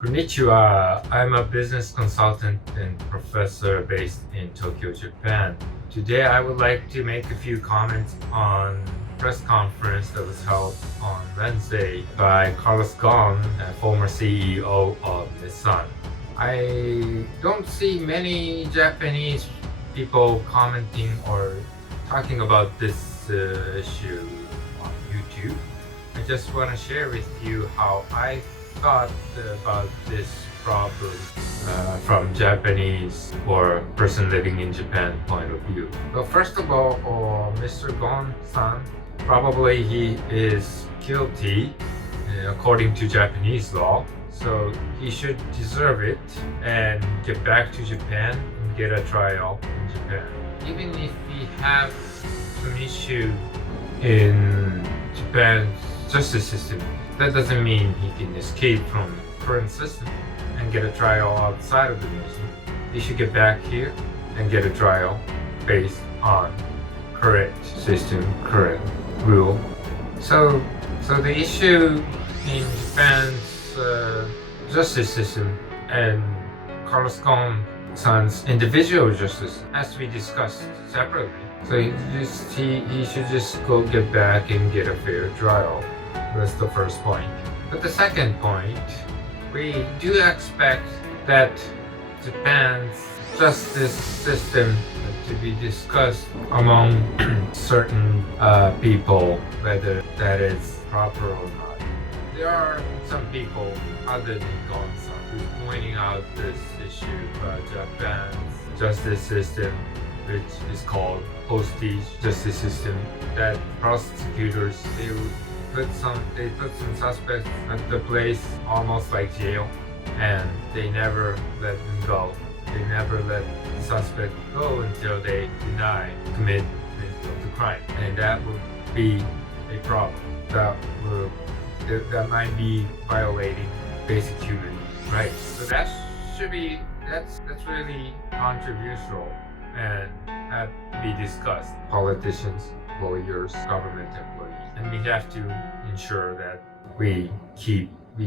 Konnichiwa. I'm a business consultant and professor based in Tokyo, Japan. Today, I would like to make a few comments on a press conference that was held on Wednesday by Carlos Ghosn, former CEO of Nissan. I don't see many Japanese people commenting or talking about this issue on YouTube. I just want to share with you how I thought about this problem from Japanese or person living in Japan point of view. So first of all, Mr. Ghosn-san, probably he is guilty according to Japanese law. So he should deserve it and get back to Japan and get a trial in Japan. Even if he have some issue in Japan's justice system, that doesn't mean he can escape from the current system and get a trial outside of the nation. He should get back here and get a trial based on current system, current rule. So the issue in Japan's justice system and Carlos Ghosn-san's individual justice has to be discussed separately. So he should just go get back and get a fair trial. That's the first point. But the second point, we do expect that Japan's justice system to be discussed among certain people, whether that is proper or not. There are some people other than Ghosn who's pointing out this issue about Japan's justice system, which is called hostage justice system, that prosecutors they put some suspects at the place almost like jail, and they never let them go. They never let the suspect go until they deny commitment of the crime, and that would be a problem. That might be violating basic human rights. So that's really controversial and have to be discussed. Politicians, lawyers, government employees, and we have to ensure that we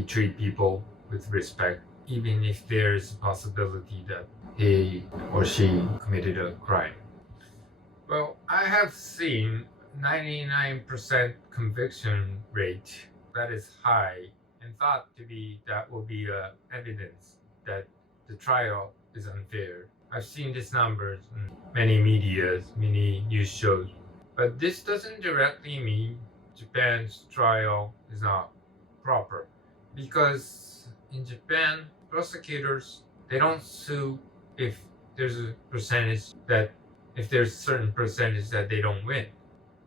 treat people with respect, even if there's a possibility that he or she committed a crime. Well, I have seen 99% conviction rate. That is high and thought to be that will be evidence that the trial is unfair. I've seen these numbers in many medias, many news shows, but this doesn't directly mean Japan's trial is not proper, because in Japan, prosecutors, they don't sue if there's a certain percentage that they don't win.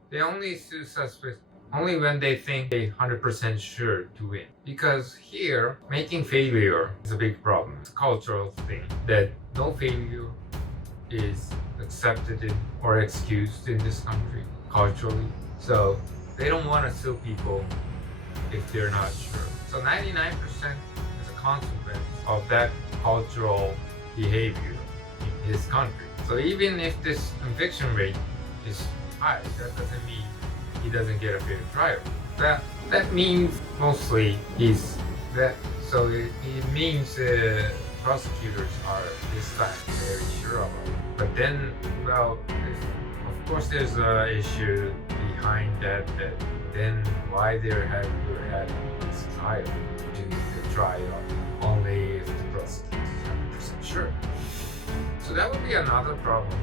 They only sue suspects only when they think they're 100% sure to win. Because here, making failure is a big problem. It's a cultural thing that no failure is accepted or excused in this country, culturally. So they don't want to sue people if they're not sure. So 99% is a consequence of that cultural behavior in this country. So even if this conviction rate is high, that doesn't mean he doesn't get a fair trial. That means mostly so it means prosecutors are this time very sure about it. But then, well, of course there's an issue behind that then why we're having this trial, do the trial only if the prosecutor is 100% sure. So that would be another problem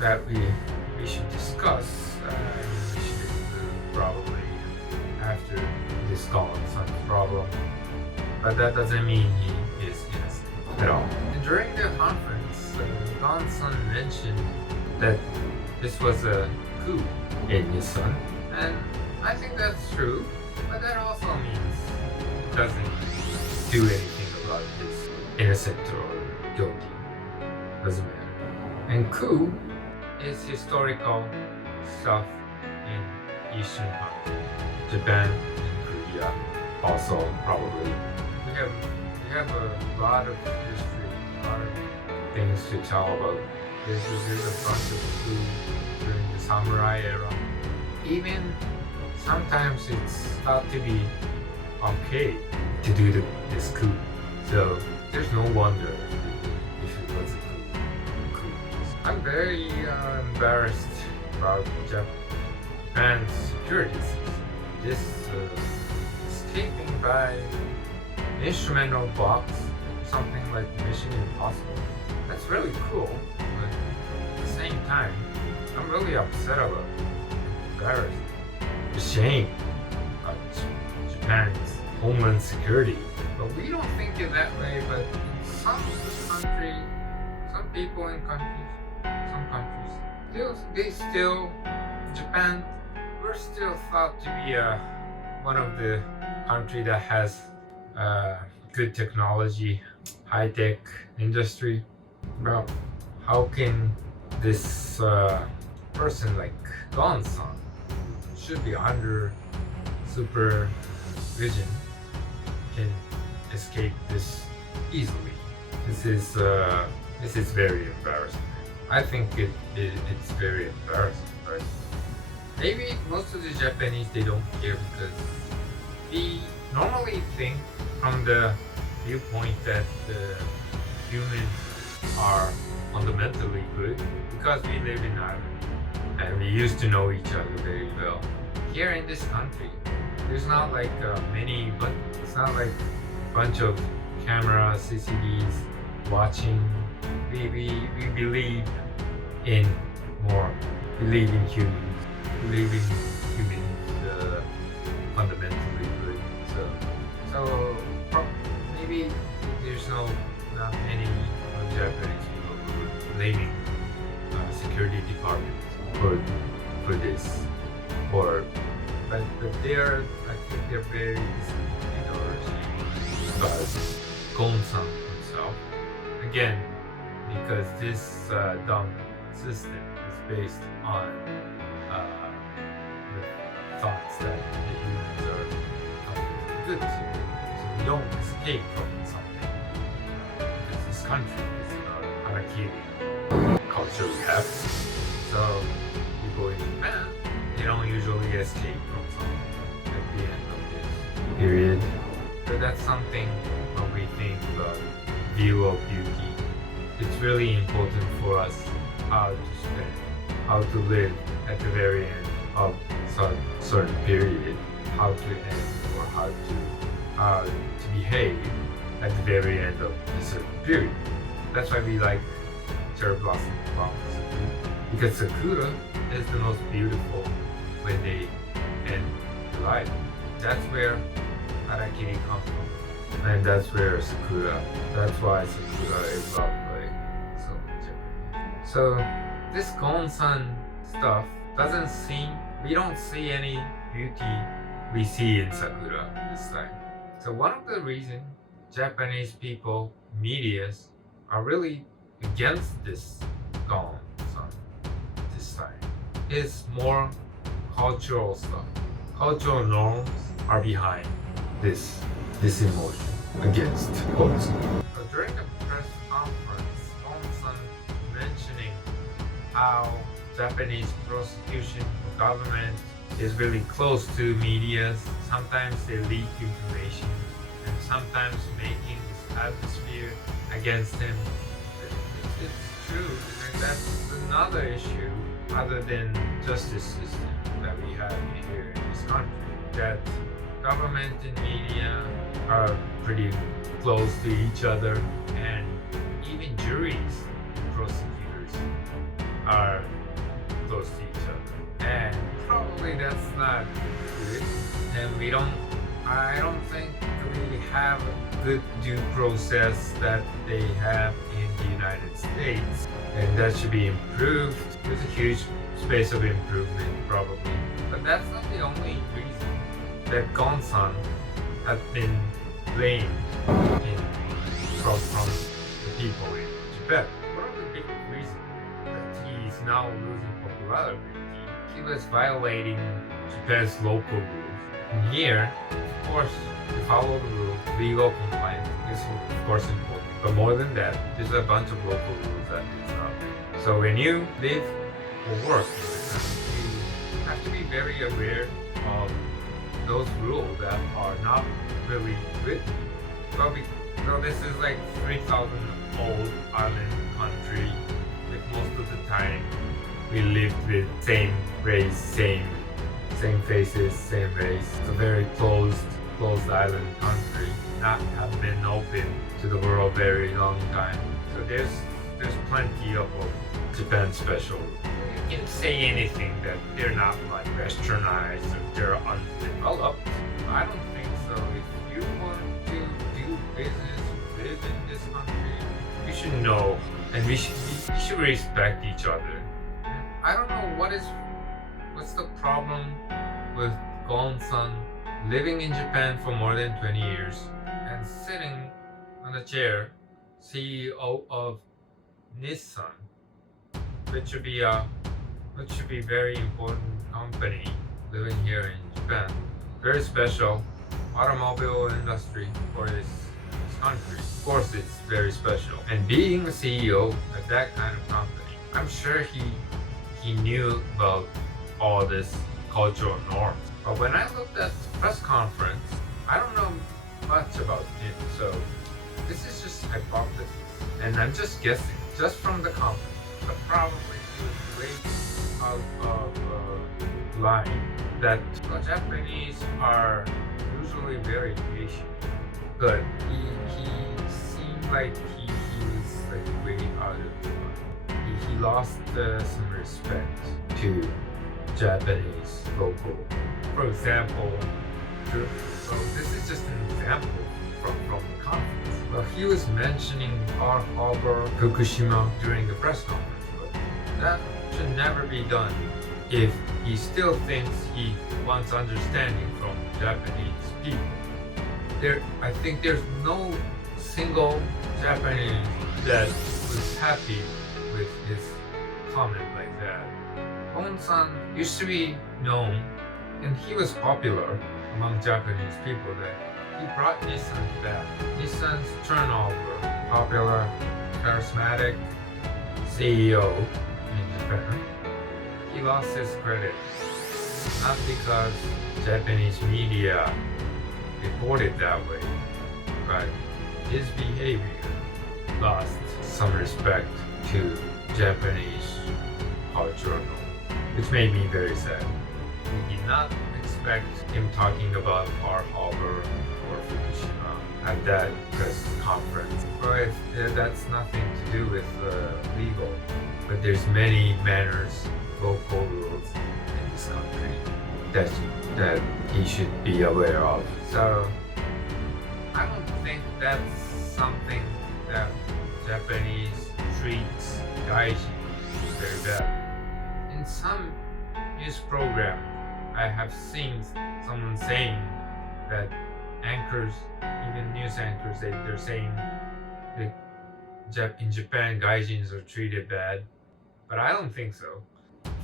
that we should discuss. We should probably after this Ghosn problem, but that doesn't mean he is innocent at all. And during the conference, Ghosn mentioned that this was a coup in Nissan, and I think that's true, but that also means it doesn't do anything about his innocent or guilty. Doesn't matter. And coup is historical stuff in Eastern countries, Japan and Korea also probably. We have a lot of history, a lot of things to tell about. There's a bunch of coup during the samurai era. Even sometimes it's thought to be okay to do this coup. So there's no wonder if it was a coup. I'm very embarrassed about Japan's security system. This escaping by instrumental box, something like Mission Impossible. That's really cool, but at the same time, I'm really upset about it. Embarrassed, ashamed of Japan's homeland security. But we don't think it that way. But in some countries, some people in countries, some countries, they still, Japan, we're still thought to be one of the country that has good technology, high-tech industry. Well, how can this person like Ghosn should be under supervision can escape this easily? This is very embarrassing. I think it's very embarrassing, but maybe most of the Japanese, they don't care because we normally think from the viewpoint that the humans are fundamentally good because we live in Ireland and we used to know each other very well. Here in this country, there's not like many, but it's not like a bunch of cameras, CCTVs watching. We believe in humans, fundamentally good. So maybe there's not many Japanese people who are blaming security departments for this, but I think they're very disappointed or ashamed about Ghosn himself. Again, because this dumb system is based on the thoughts that the humans are good. So we don't escape from something. Because this country is harakiri culture we have. So people in Japan, they don't usually escape from something at the end of this period. So that's something when we think about view of beauty. It's really important for us how to spend, how to live at the very end of certain period, how to end or how to behave at the very end of a certain period. That's why we like cherry blossom flowers, because sakura is the most beautiful when they end the life. That's where harakiri comes from, and that's where sakura. That's why sakura is loved by so many Japanese. So this Ghosn stuff doesn't seem. We don't see any beauty we see in sakura this time. So one of the reasons Japanese people, medias, are really against this Ghosn this time is more cultural stuff. Cultural norms are behind this emotion against Ghosn. So during the press conference, Ghosn mentioning how Japanese prosecution government is really close to media. Sometimes they leak information and sometimes making this atmosphere against him. It's true, and that's another issue other than justice system that we have here in this country. That government and media are pretty close to each other, and even juries and prosecutors are close to each other. And probably that's not good. And I don't think we have a good due process that they have in the United States. And that should be improved. There's a huge space of improvement probably. But that's not the only reason that Ghosn has been blamed from the people in Japan. One of the big reasons that he is now losing popularity, he was violating Japan's local rules. And here, of course, to follow the rule, legal compliance is of course important. But more than that, there's a bunch of local rules that it's not. So when you live or work in the country, you have to be very aware of those rules that are not really written. Well, this is like 3,000 old island country. Like most of the time, we lived with same race, same faces, same race. It's a very closed island country. Not have been open to the world very long time. So there's plenty of Japan special. You can say anything that they're not like westernized or they're undeveloped. I don't think so. If you want to do business, live in this country, you should know and we should respect each other. I don't know what's the problem with Ghosn living in Japan for more than 20 years and sitting on a chair, CEO of Nissan, which should be very important company living here in Japan. Very special automobile industry for this country. Of course, it's very special. And being a CEO at that kind of company, I'm sure he knew about all this cultural norms. But when I looked at the press conference, I don't know much about him. So this is just hypothesis. And I'm just guessing, just from the conference. But probably he was way out of line that Japanese are usually very patient. But he seemed like he was like way out of line. He lost some respect to Japanese local. For example, so this is just an example from the conference. Well, he was mentioning our harbor, Fukushima during the press conference, but that should never be done if he still thinks he wants understanding from Japanese people. I think there's no single Japanese that was happy with his comment like that. Ghosn used to be known, and he was popular among Japanese people that he brought Nissan back. Nissan's turnover, popular, charismatic CEO in Japan. He lost his credit, not because Japanese media reported that way, but his behavior lost some respect to Japanese cultural norm, which made me very sad. We did not expect him talking about Pearl Harbor or Fukushima at that press conference. But that's nothing to do with legal. But there's many manners, local rules in this country that he should be aware of. So I don't think that's something that Japanese treats gaijin very bad. In some news program, I have seen someone saying that anchors, even news anchors, they're saying that in Japan, gaijins are treated bad. But I don't think so.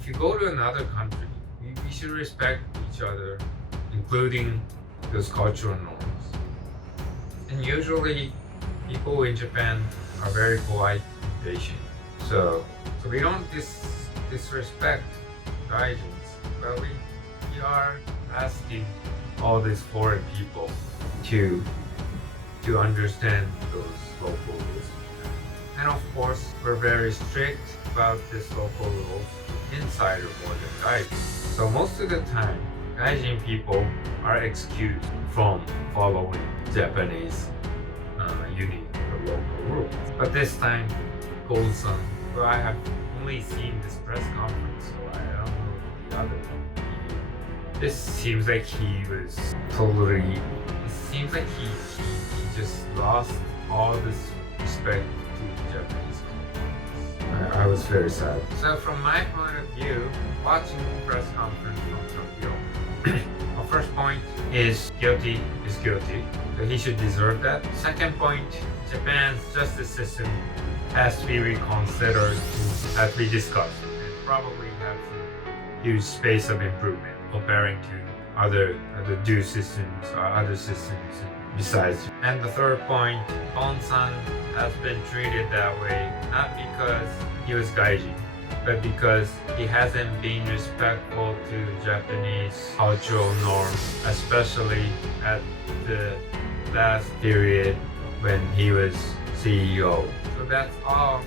If you go to another country, we should respect each other, including those cultural norms. And usually, people in Japan are very polite and patient. So we don't disrespect gaijins. But we are asking all these foreign people to understand those local rules. And of course, we're very strict about this local rules inside or more than gaijin. So most of the time, gaijin people are excused from following Japanese unique or local rules. But this time, Ghosn, well, I have only seen this press conference, so I don't know the other one. This seems like he was totally. It seems like he just lost all this respect to Japanese culture. I was very sad. So from my point of view, watching the press conference from Tokyo, our first point is guilty is guilty. So he should deserve that. Second point, Japan's justice system has to be reconsidered, as we discussed, and probably have some huge space of improvement comparing to other due systems or other systems besides. And the third point, Ghosn has been treated that way not because he was gaijin, but because he hasn't been respectful to Japanese cultural norms, especially at the last period when he was CEO. So that's all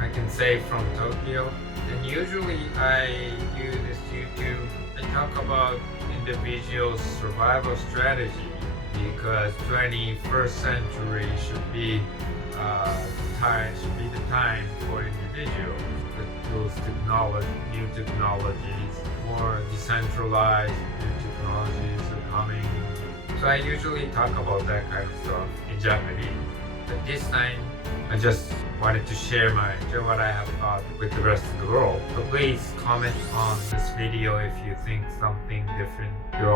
I can say from Tokyo. And usually I do this YouTube and talk about individual survival strategy because 21st century should be the time for individuals. Those new technologies, more decentralized new technologies are coming. So I usually talk about that kind of stuff in Japanese. But this time, I just wanted to share what I have thought with the rest of the world. So please comment on this video if you think something different. You're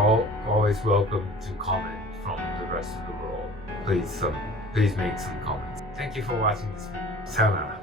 always welcome to comment from the rest of the world. Please make some comments. Thank you for watching this video. Sayonara.